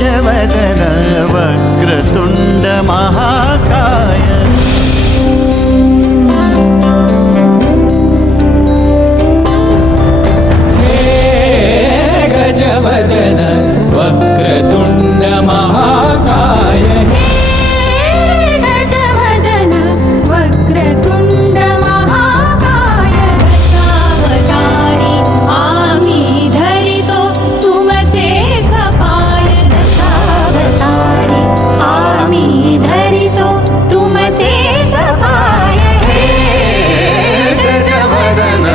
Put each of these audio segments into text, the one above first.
गजवदन वक्रतुंड महाकाय गजवदन वक्रतुंड महाकाय गजवदन वक्रतुंड महाकाय दशावतारी आम्ही धरितो तुमचेच पाय दशावतारी आम्ही धरितो तुमचेच पाय गजवदन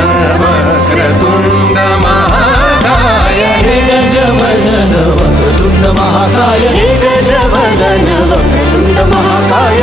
वक्रतुंड महाकाय गजवदन वक्रतुंड महाकाय गजवदन वक्रतुंड महाकाय